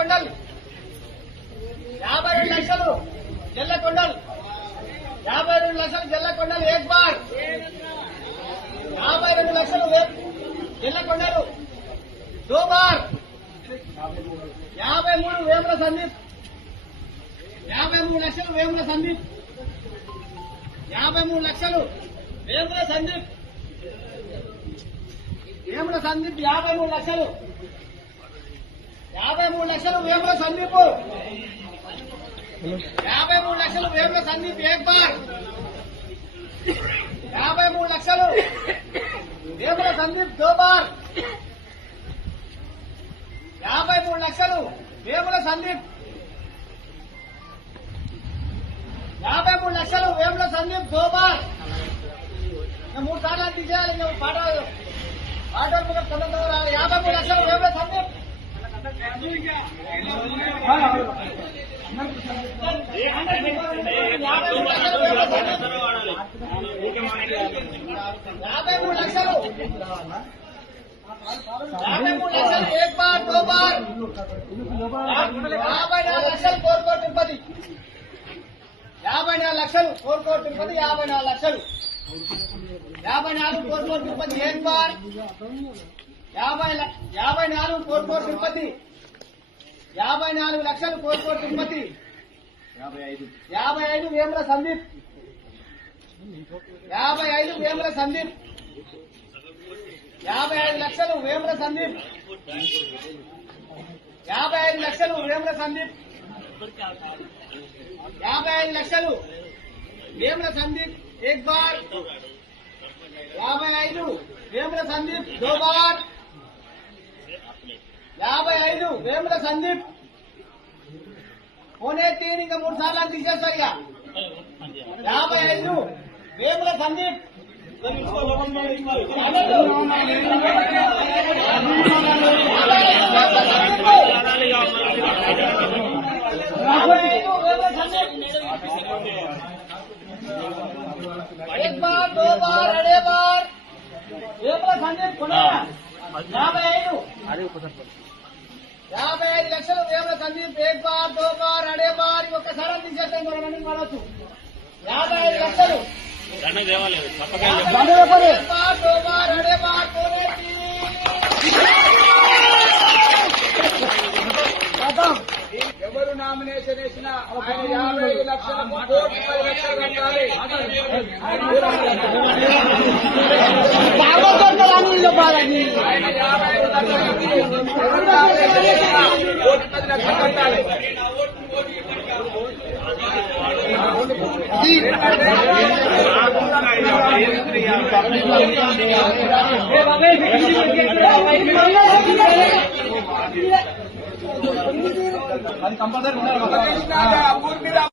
జల్లకొండల్ 52 లక్షలు జల్లకొండల్ 52 లక్షలు జల్లకొండల్ ఏక్ బార్ 52 లక్షలు జల్లకొండలు దో బార్ 53 వేముల సందీప్ 53 లక్షలు వేముల సందీప్ 53 లక్షలు వేముల సందీప్ 53 లక్షలు 53 లక్షలు వేముల సందీప్ 53 లక్షలు వేముల సందీప్ ఏక్ బార్ 53 లక్షలు వేముల సందీప్ దో బార్ 53 లక్షలు వేముల సందీప్ 53 లక్షలు వేముల సందీప్ దో బార్ 3 సార్లు తీసేయాలి పాట 53 లక్షలు వేముల సందీప్ 53 లక్షలు 53 లక్షలు ఏక్ బార్ దో బార్ 54 లక్షలు కోరుకోటు తిరుపతి 54 లక్షలు కోరుకోటు తిరుపతి 54 లక్షలు 54 కోరుకోటు తిరుపతి ఏక్ బార్ 54 కోరుకోటు తిరుపతి 54 లక్షలు కోరుకోటు తిరుపతి 55 వేముల సందీప్ 55 వేముల సందీప్ 55 లక్షలు వేముల సందీప్ 55 లక్షలు వేముల సందీప్ 55 లక్షలు వేముల సందీప్ ఏక్ బార్ 55 వేముల సందీప్ దో బార్ 55 వేముల సందీప్ పోనే తీన్ ఇంకా 3 సార్లు తీసేస్తారు ఇక 55 వేముల సందీప్ 1 बार 2 बार अड़े बार वेमुల సందీప్ 55 లక్షలు వేముల సందీప్ 1 बार 2 बार अड़े बार ఒక్కసారి తీసేస్తాం మనం రన్నింగ్ ಮಾಡొచ్చు 55 లక్షలు రన్నింగ్ దేవాలి తప్పకుండా 1 बार 2 बार अड़े बार कोने ఎవరు నామినేషన్ వేసినా 50 లక్షలకు 10 లక్షలు కట్టాలి అది కంపల్సరీ ఉండాలి.